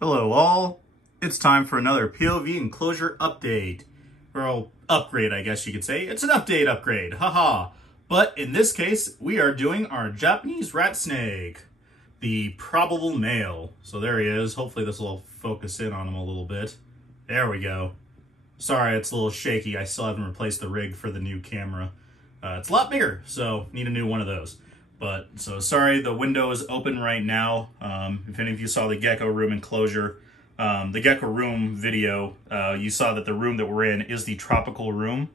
Hello all, it's time for another POV enclosure update. Or upgrade, I guess you could say. It's an upgrade, haha. But in this case, we are doing our Japanese rat snake, the probable male. So there he is. Hopefully this will focus in on him a little bit. There we go. Sorry, it's a little shaky. I still haven't replaced the rig for the new camera. It's a lot bigger, so need a new one of those. But, so sorry, the window is open right now. If any of you saw the gecko room enclosure, the gecko room video, you saw that the room that we're in is the tropical room,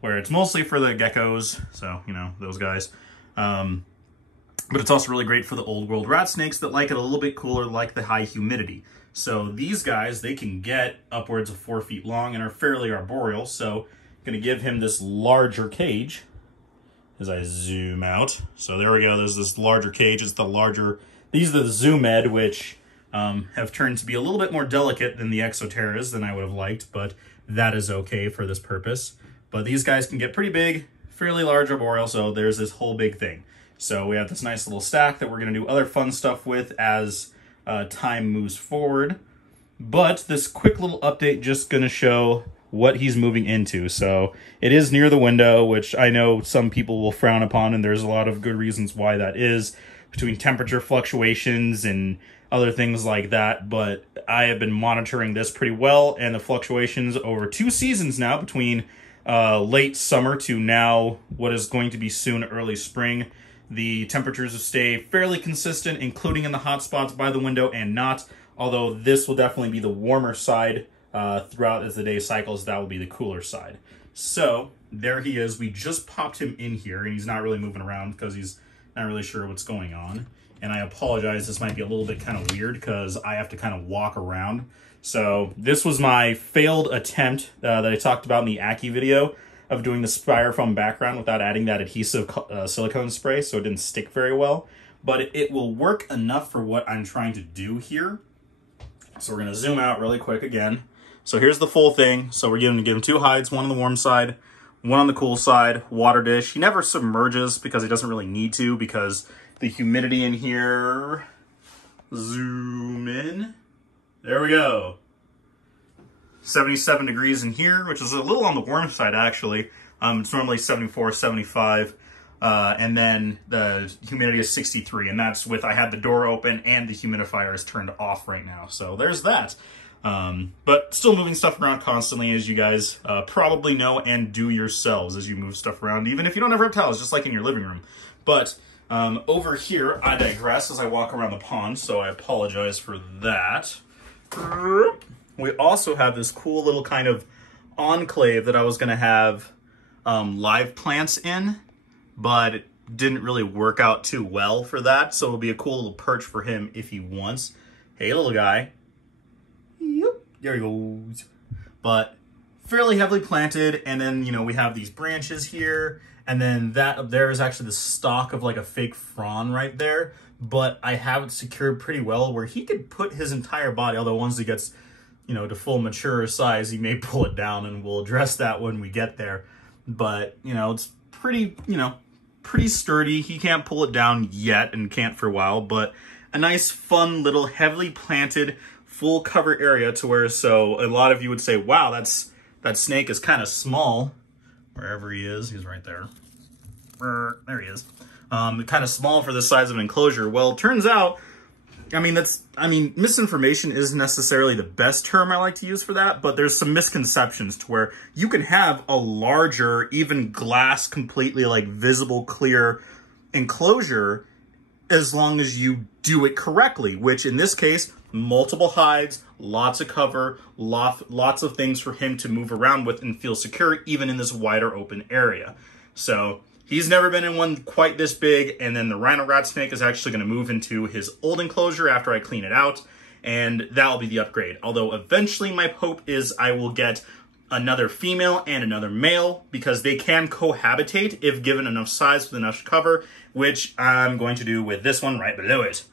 where it's mostly for the geckos, so, you know, those guys. But it's also really great for the old world rat snakes that like it a little bit cooler, like the high humidity. So these guys, they can get upwards of 4 feet long and are fairly arboreal, so I'm going to give him this larger cage. As I zoom out. So there we go, there's this larger cage. It's the larger, these are the Zoom Ed, which have turned to be a little bit more delicate than the Exoterras than I would have liked, but that is okay for this purpose. But these guys can get pretty big, fairly large arboreal, so there's this whole big thing. So we have this nice little stack that we're gonna do other fun stuff with as time moves forward. But this quick little update just gonna show what he's moving into. So it is near the window, which I know some people will frown upon, and there's a lot of good reasons why that is, between temperature fluctuations and other things like that. But I have been monitoring this pretty well, and the fluctuations over 2 seasons now, between late summer to now what is going to be soon early spring, the temperatures stay fairly consistent, including in the hot spots by the window and not, although this will definitely be the warmer side. Throughout as the day cycles, that will be the cooler side. So there he is. We just popped him in here, and he's not really moving around because he's not really sure what's going on. And I apologize, this might be a little bit kind of weird because I have to kind of walk around. So this was my failed attempt that I talked about in the Aki video of doing the styrofoam background without adding that adhesive silicone spray, so it didn't stick very well. But it will work enough for what I'm trying to do here. So we're going to zoom out really quick again. So here's the full thing. So we're going to give him 2 hides, one on the warm side, one on the cool side, water dish. He never submerges because he doesn't really need to, because the humidity in here, zoom in, there we go. 77 degrees in here, which is a little on the warm side actually. It's normally 74, 75. And then the humidity is 63, and that's with, I had the door open and the humidifier is turned off right now. So there's that. But still moving stuff around constantly, as you guys probably know and do yourselves as you move stuff around, even if you don't have reptiles, just like in your living room. But over here, I digress as I walk around the pond, so I apologize for that. We also have this cool little kind of enclave that I was going to have live plants in, but it didn't really work out too well for that, so it'll be a cool little perch for him if he wants. Hey, little guy. Yep, there he goes. But fairly heavily planted, and then, you know, we have these branches here, and then that up there is actually the stalk of like a fake frond right there, but I have it secured pretty well where he could put his entire body, although once he gets, you know, to full mature size, he may pull it down, and we'll address that when we get there. But, you know, it's pretty, you know, pretty sturdy. He can't pull it down yet and can't for a while, but a nice, fun, little, heavily planted, full cover area to where, so a lot of you would say, wow, that snake is kind of small. Wherever he is, he's right there. There he is. Kind of small for the size of an enclosure. Well, it turns out, I mean, misinformation isn't necessarily the best term I like to use for that, but there's some misconceptions to where you can have a larger, even glass, completely like visible, clear enclosure as long as you do it correctly, which in this case, multiple hides, lots of cover, lots of things for him to move around with and feel secure, even in this wider open area. So he's never been in one quite this big, and then the rhino rat snake is actually going to move into his old enclosure after I clean it out, and that'll be the upgrade. Although eventually my hope is I will get another female and another male, because they can cohabitate if given enough size with enough cover, which I'm going to do with this one right below it.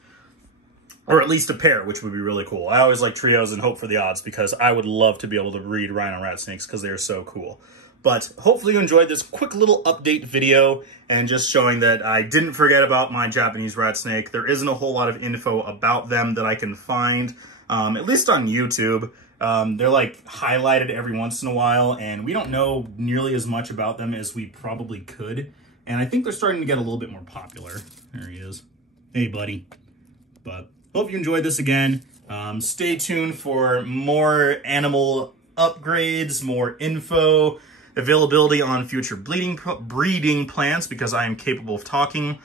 Or at least a pair, which would be really cool. I always like trios and hope for the odds, because I would love to be able to breed rhino rat snakes because they're so cool. But hopefully you enjoyed this quick little update video and just showing that I didn't forget about my Japanese rat snake. There isn't a whole lot of info about them that I can find, at least on YouTube. They're like highlighted every once in a while, and we don't know nearly as much about them as we probably could. And I think they're starting to get a little bit more popular. There he is. Hey, buddy. But hope you enjoyed this again. Stay tuned for more animal upgrades, more info, availability on future breeding plans, because I am capable of talking.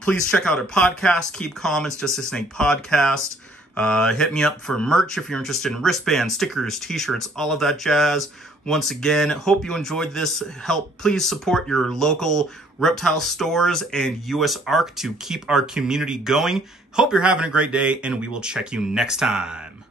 Please check out our podcast, Keep Calm, It's Just a Snake podcast. Hit me up for merch if you're interested in wristbands, stickers, t-shirts, all of that jazz. Once again, hope you enjoyed this. Please support your local reptile stores and US Ark to keep our community going. Hope you're having a great day, and we will check you next time.